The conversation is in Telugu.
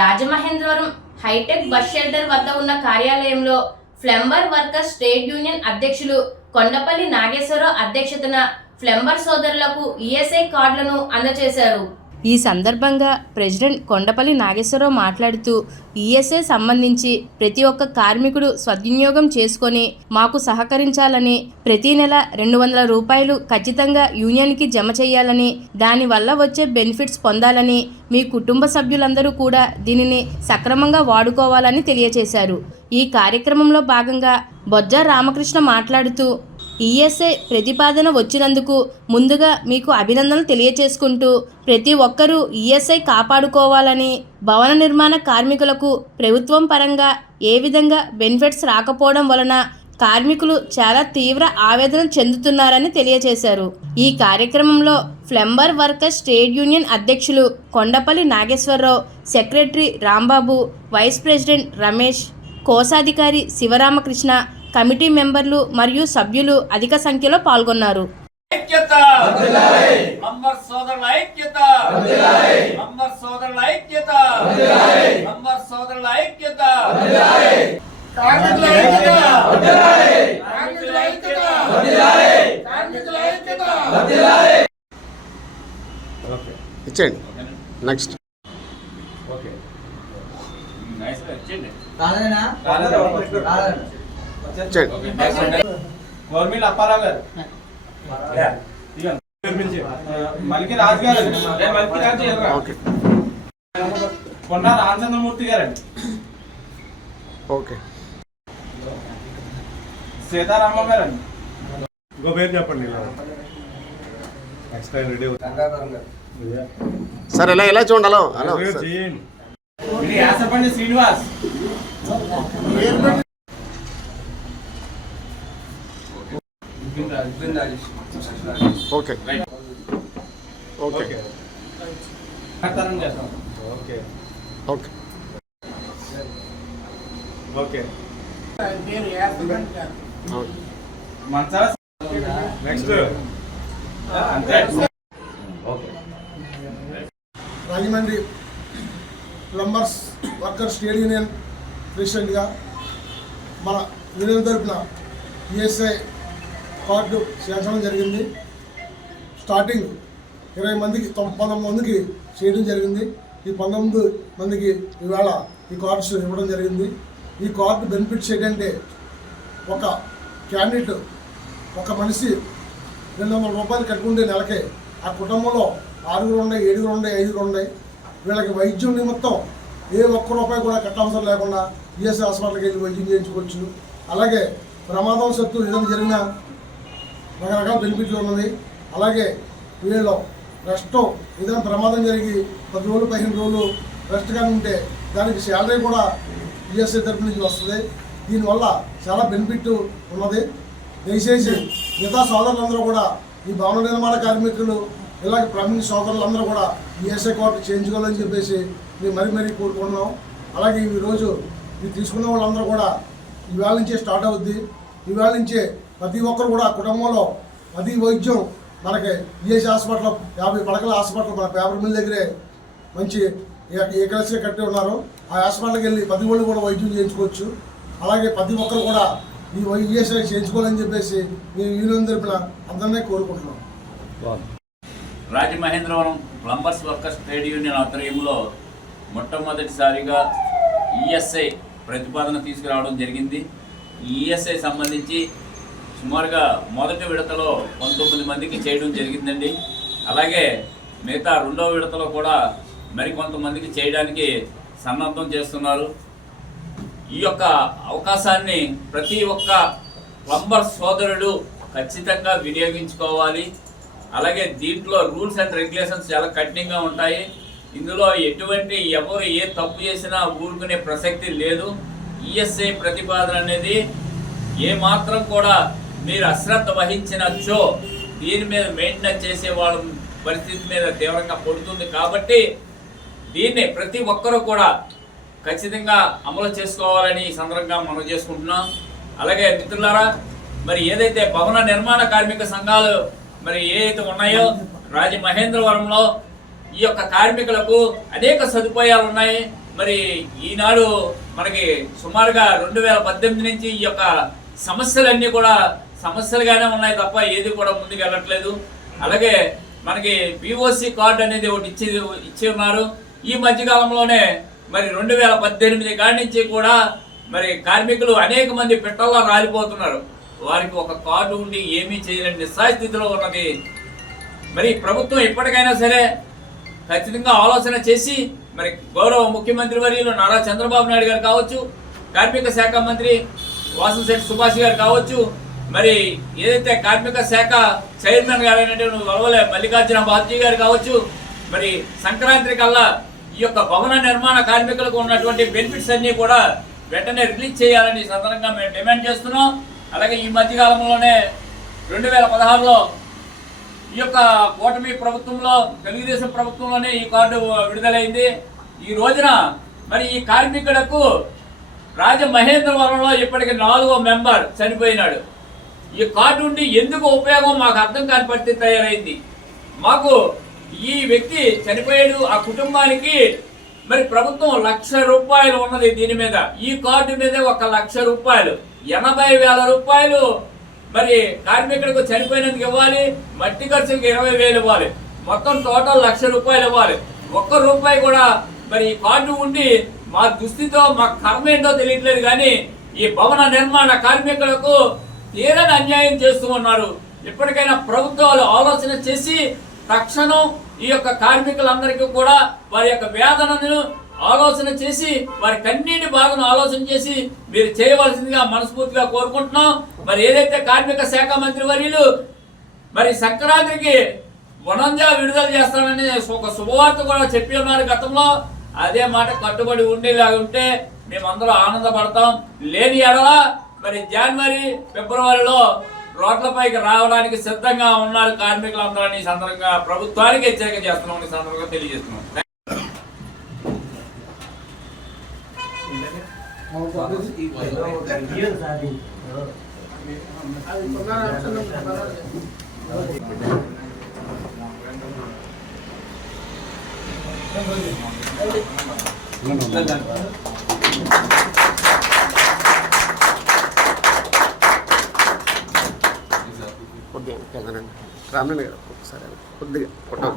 రాజమహేంద్రవరం హైటెక్ బస్ షెల్టర్ వద్ద ఉన్న కార్యాలయంలో ప్లంబర్ వర్కర్స్ ట్రేడ్ యూనియన్ అధ్యక్షులు కొండపల్లి నాగేశ్వరరావు అధ్యక్షతన ప్లంబర్ సోదరులకు ఈఎస్ఐ కార్డులను అందజేశారు. ఈ సందర్భంగా ప్రెసిడెంట్ కొండపల్లి నాగేశ్వరరావు మాట్లాడుతూ ఈఎస్ఐ సంబంధించి ప్రతి ఒక్క కార్మికుడు సద్వినియోగం చేసుకొని మాకు సహకరించాలని, ప్రతి నెల 200 రూపాయలు ఖచ్చితంగా యూనియన్కి జమ చేయాలని, దానివల్ల వచ్చే బెనిఫిట్స్ పొందాలని, మీ కుటుంబ సభ్యులందరూ కూడా దీనిని సక్రమంగా వాడుకోవాలని తెలియజేశారు. ఈ కార్యక్రమంలో భాగంగా బొజ్జ రామకృష్ణ మాట్లాడుతూ ఈఎస్ఐ ప్రతిపాదన వచ్చినందుకు ముందుగా మీకు అభినందనలు తెలియచేసుకుంటూ ప్రతి ఒక్కరూ ఈఎస్ఐ కాపాడుకోవాలని, భవన నిర్మాణ కార్మికులకు ప్రభుత్వం పరంగా ఏ విధంగా బెనిఫిట్స్ రాకపోవడం వలన కార్మికులు చాలా తీవ్ర ఆవేదన చెందుతున్నారని తెలియజేశారు. ఈ కార్యక్రమంలో ప్లంబర్ వర్కర్స్ ట్రేడ్ యూనియన్ అధ్యక్షులు Kondapalli Nageswara Rao, secretary Rambabu, vice president Ramesh, కోశాధికారి శివరామకృష్ణ, కమిటీ మెంబర్లు మరియు సభ్యులు అధిక సంఖ్యలో పాల్గొన్నారు. నెక్స్ట్ గవర్నమెంట్ అప్పారావు గారు, మల్కి రాజు గారు, మల్కి రాజు కొన్న రామచంద్రమూర్తి గారండి, సీతారామ గారండి. ఇంకో పేరు చెప్పండి సార్. ఎలా చూడండి అలా యాసపండి Srinivas. Okay okay okay okay okay next Rajahmundry plumbers workers trade union ప్రెసిడెంట్గా మన యూనియన్ తరఫున ఈఎస్ఐ కార్డు చేర్చడం జరిగింది. స్టార్టింగ్ 20 మందికి 19 మందికి చేయడం జరిగింది. ఈ 19 మందికి ఈవేళ ఈ కార్డ్స్ ఇవ్వడం జరిగింది. ఈ కార్డు బెనిఫిట్స్ ఏంటంటే, ఒక క్యాండిడేట్ ఒక మనిషి 200 రూపాయలు కట్టుకుంటే నెలకే ఆ కుటుంబంలో 6 ఉన్నాయి, 7 ఉన్నాయి, 5 ఉన్నాయి. వీళ్ళకి వైద్యం నిమిత్తం ఏ ఒక్క రూపాయి కూడా కట్టవసరం లేకుండా ఈఎస్ఐ హాస్పిటల్కి వెళ్ళి వైద్యం చేయించుకోవచ్చు. అలాగే ప్రమాదం సత్తు ఏదైనా జరిగినా రకరకాల బెనిఫిట్లు ఉన్నవి. అలాగే వీళ్ళు రెస్ట్ ఏదైనా ప్రమాదం జరిగి 10 రోజులు 15 రోజులు రెస్ట్గా ఉంటే దానికి శాలరీ కూడా ఈఎస్ఐ తరఫు నుంచి వస్తుంది. దీనివల్ల చాలా బెనిఫిట్ ఉన్నది. దయచేసి మిగతా సోదరులందరూ కూడా, ఈ భవన నిర్మాణ కార్మికులు ఇలాగే ప్రవీణ్ సోదరులందరూ కూడా ఈఎస్ఐ కార్డు చేయించుకోవాలని చెప్పేసి మేము మరీ కోరుకుంటున్నాం. అలాగే ఈరోజు ఇది తీసుకున్న వాళ్ళందరూ కూడా ఈవేళ నుంచే స్టార్ట్ అవుద్ది. ఈవేళ నుంచే ప్రతి ఒక్కరు కూడా కుటుంబంలో ప్రతి వైద్యం మనకి ఈఎస్ఐ హాస్పిటల్ 50 పడకల హాస్పిటల్ మన పేపర్ మిల్ దగ్గరే మంచి ఏకలసిగా కట్టి ఉన్నారు. ఆ హాస్పిటల్కి వెళ్ళి 10 వాళ్ళు కూడా వైద్యం చేయించుకోవచ్చు. అలాగే ప్రతి ఒక్కరు కూడా ఈ ఈఎస్ఐ చేయించుకోవాలని చెప్పేసి మీ యూనియన్ తరపున అందరినీ కోరుకుంటున్నాం. Rajamahendravaram plumbers workers trade union ఆధ్వర్యంలో మొట్టమొదటిసారిగా ఈఎస్ఐ ప్రతిపాదన తీసుకురావడం జరిగింది. ఈఎస్ఐ సంబంధించి సుమారుగా మొదటి విడతలో 19 మందికి చేయడం జరిగిందండి. అలాగే మిగతా రెండవ విడతలో కూడా మరికొంతమందికి చేయడానికి సన్నద్ధం చేస్తున్నారు. ఈ యొక్క అవకాశాన్ని ప్రతి ఒక్క ప్లంబర్ సోదరుడు ఖచ్చితంగా వినియోగించుకోవాలి. అలాగే దీంట్లో రూల్స్ అండ్ రెగ్యులేషన్స్ చాలా కఠినంగా ఉంటాయి. ఇందులో ఎటువంటి ఎవరు ఏ తప్పు చేసినా ఊరుకునే ప్రసక్తి లేదు. ఈఎస్ఐ ప్రతిపాదన అనేది ఏమాత్రం కూడా మీరు అశ్రద్ధ వహించినచ్చో దీని మీద మెయింటెనెన్స్ చేసే వాళ్ళ పరిస్థితి మీద తీవ్రంగా పడుతుంది. కాబట్టి దీన్ని ప్రతి ఒక్కరూ కూడా ఖచ్చితంగా అమలు చేసుకోవాలని ఈ సందర్భంగా మనం చేసుకుంటున్నాం. అలాగే మిత్రులారా, మరి ఏదైతే భవన నిర్మాణ కార్మిక సంఘాలు మరి ఏదైతే ఉన్నాయో రాజమహేంద్రవరంలో ఈ యొక్క కార్మికులకు అనేక సదుపాయాలు ఉన్నాయి. మరి ఈనాడు మనకి సుమారుగా 2018 నుంచి ఈ యొక్క సమస్యలన్నీ కూడా సమస్యలుగానే ఉన్నాయి తప్ప ఏది కూడా ముందుకు వెళ్ళట్లేదు. అలాగే మనకి పిఓసి కార్డు అనేది ఒకటి ఇచ్చి ఉన్నారు. ఈ మధ్యకాలంలోనే మరి 2018 కాడి నుంచి కూడా మరి కార్మికులు అనేక మంది పెట్టల్లో రాలిపోతున్నారు. వారికి ఒక కార్డు ఉండి ఏమీ చేయలేని నిస్సాయ స్థితిలో ఉన్నది. మరి ప్రభుత్వం ఇప్పటికైనా సరే ఖచ్చితంగా ఆలోచన చేసి మరి గౌరవ ముఖ్యమంత్రి వర్యులు నారా చంద్రబాబు నాయుడు గారు కావచ్చు, కార్మిక శాఖ మంత్రి వాసంశెట్టి సుభాష్ గారు కావచ్చు, మరి ఏదైతే కార్మిక శాఖ చైర్మన్ గారు అయినటువంటి వలవలే మల్లికార్జున బాబ్జీ గారు కావచ్చు, మరి సంక్రాంతి కల్లా ఈ యొక్క భవన నిర్మాణ కార్మికులకు ఉన్నటువంటి బెనిఫిట్స్ అన్నీ కూడా వెంటనే రిలీజ్ చేయాలని సందర్భంగా మేము డిమాండ్ చేస్తున్నాం. అలాగే ఈ మధ్యకాలంలోనే 2016లో ఈ యొక్క కూటమి ప్రభుత్వంలో తెలుగుదేశం ప్రభుత్వంలోనే ఈ కార్డు విడుదలైంది. ఈ రోజున మరి ఈ కార్మికులకు రాజమహేంద్రవరంలో ఇప్పటికి 4వ మెంబర్ చనిపోయినాడు. ఈ కార్డు ఉండి ఎందుకు ఉపయోగం మాకు అర్థం కాని పరిస్థితి తయారైంది. మాకు ఈ వ్యక్తి చనిపోయాడు, ఆ కుటుంబానికి మరి ప్రభుత్వం ₹1,00,000 ఉన్నది దీని మీద. ఈ కార్డు మీద ₹1,00,000, 80,000 రూపాయలు మరి కార్మికులకు చనిపోయినందుకు ఇవ్వాలి, మట్టి ఖర్చులకు 20,000 ఇవ్వాలి, మొత్తం టోటల్ ₹1,00,000 ఇవ్వాలి. ₹1 కూడా మరి ఈ కార్డు ఉండి మా దుస్థితో మా కర్మ ఏంటో తెలియట్లేదు. కానీ ఈ భవన నిర్మాణ కార్మికులకు తీరని అన్యాయం చేస్తూ ఉన్నారు. ఇప్పటికైనా ప్రభుత్వాలు ఆలోచన చేసి తక్షణం ఈ యొక్క కార్మికులందరికీ కూడా వారి యొక్క వేదనను ఆలోచన చేసి వారి కన్నీటి బాధను ఆలోచన చేసి మీరు చేయవలసిందిగా మనస్ఫూర్తిగా కోరుకుంటున్నాం. మరి ఏదైతే కార్మిక శాఖ మంత్రి వర్యులు మరి సంక్రాంతికి వనంజా విడుదల చేస్తానని ఒక శుభవార్త కూడా చెప్పి ఉన్నారు గతంలో. అదే మాట కట్టుబడి ఉండేలాగా ఉంటే మేమందరం ఆనందపడతాం. లేని ఎడల మరి జనవరి ఫిబ్రవరిలో రోడ్లపైకి రావడానికి సిద్ధంగా ఉన్నారు కార్మికులందరూ. ఈ సందర్భంగా ప్రభుత్వానికి హెచ్చరిక చేస్తున్నాం, ఈ సందర్భంగా తెలియజేస్తున్నాం. కొద్దిగా రామన్ గారు ఒకసారి కొద్దిగా ఫోటో